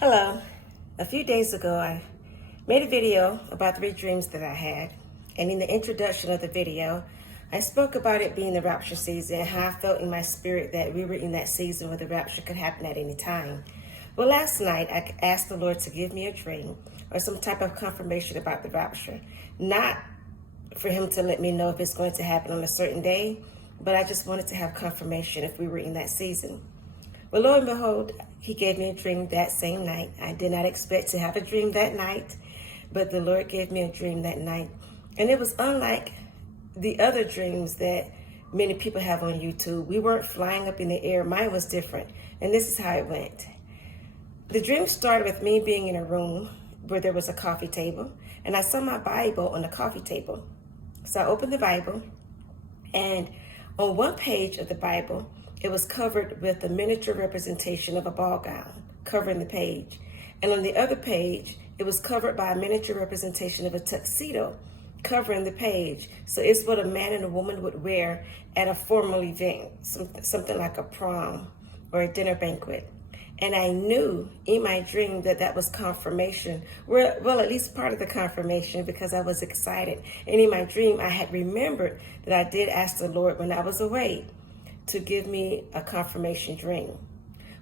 Hello. A few days ago, I made a video about 3 dreams that I had. And in the introduction of the video, I spoke about it being the rapture season and how I felt in my spirit that we were in that season where the rapture could happen at any time. Well, last night, I asked the Lord to give me a dream or some type of confirmation about the rapture. Not for him to let me know if it's going to happen on a certain day, but I just wanted to have confirmation if we were in that season. Well, lo and behold, he gave me a dream that same night. I did not expect to have a dream that night, but the Lord gave me a dream that night. And it was unlike the other dreams that many people have on YouTube. We weren't flying up in the air. Mine was different. And this is how it went. The dream started with me being in a room where there was a coffee table, and I saw my Bible on the coffee table. So I opened the Bible, and on one page of the Bible, it was covered with a miniature representation of a ball gown covering the page. And on the other page, it was covered by a miniature representation of a tuxedo covering the page. So it's what a man and a woman would wear at a formal event, something like a prom or a dinner banquet. And I knew in my dream that that was confirmation. Well, at least part of the confirmation, because I was excited. And in my dream, I had remembered that I did ask the Lord when I was away to give me a confirmation dream.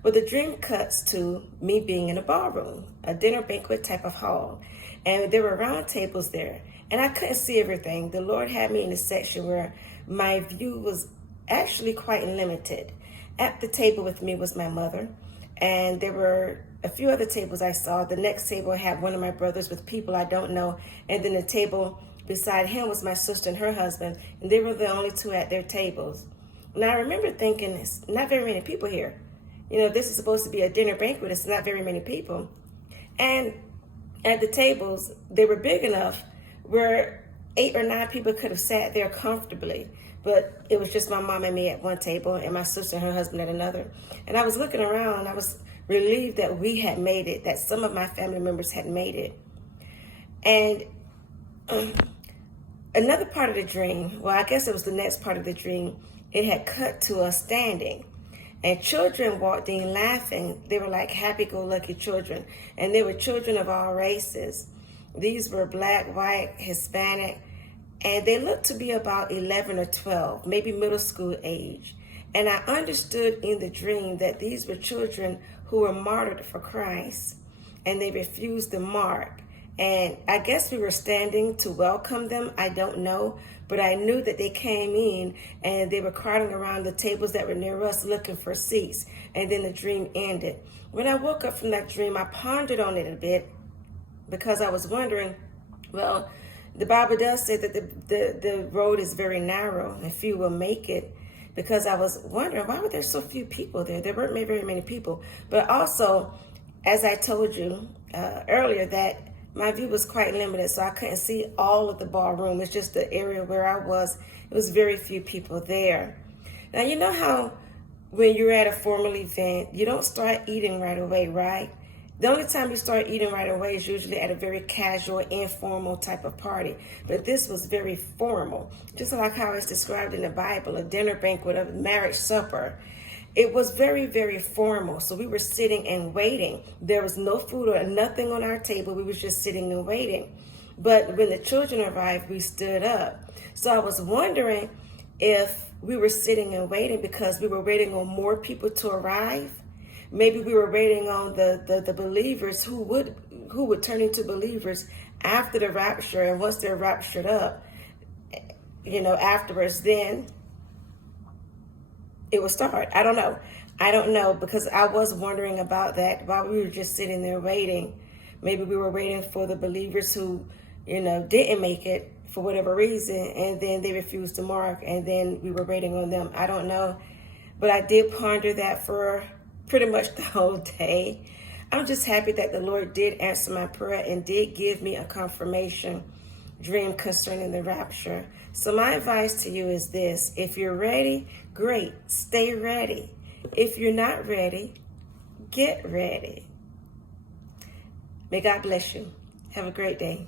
Well, the dream cuts to me being in a ballroom, a dinner banquet type of hall. And there were round tables there. And I couldn't see everything. The Lord had me in a section where my view was actually quite limited. At the table with me was my mother. And there were a few other tables I saw. The next table had one of my brothers with people I don't know. And then the table beside him was my sister and her husband. And they were the only two at their tables. Now, I remember thinking, it's not very many people here. You know, this is supposed to be a dinner banquet. It's not very many people. And at the tables, they were big enough where 8 or 9 people could have sat there comfortably. But it was just my mom and me at one table and my sister and her husband at another. And I was looking around. I was relieved that we had made it, that some of my family members had made it. And another part of the dream, well, I guess it was the next part of the dream, it had cut to us standing. And children walked in laughing. They were like happy-go-lucky children. And they were children of all races. These were black, white, Hispanic. And they looked to be about 11 or 12, maybe middle school age. And I understood in the dream that these were children who were martyred for Christ. And they refused the mark. And I guess we were standing to welcome them. I don't know. But I knew that they came in and they were crowding around the tables that were near us looking for seats. And then the dream ended. When I woke up from that dream, I pondered on it a bit because I was wondering, well, the Bible does say that the road is very narrow and few will make it. Because I was wondering, why were there so few people there? There weren't very many people. But also, as I told you earlier, that my view was quite limited, so I couldn't see all of the ballroom. It's just the area where I was. It was very few people there. Now, you know how when you're at a formal event, you don't start eating right away, right? The only time you start eating right away is usually at a very casual, informal type of party. But this was very formal, just like how it's described in the Bible, a dinner banquet, a marriage supper. It was very, very formal. So we were sitting and waiting. There was no food or nothing on our table. We were just sitting and waiting. But when the children arrived, we stood up. So I was wondering if we were sitting and waiting because we were waiting on more people to arrive. Maybe we were waiting on the believers who would turn into believers after the rapture. And once they're raptured up, you know, afterwards, then it will start. I don't know because I was wondering about that while we were just sitting there waiting. Maybe we were waiting for the believers who, you know, didn't make it for whatever reason, and then they refused to mark, and then we were waiting on them. I don't know, but I did ponder that for pretty much the whole day. I'm just happy that the Lord did answer my prayer and did give me a confirmation dream concerning the rapture. So my advice to you is this: if you're ready, great, stay ready. If you're not ready, get ready. May God bless you. Have a great day.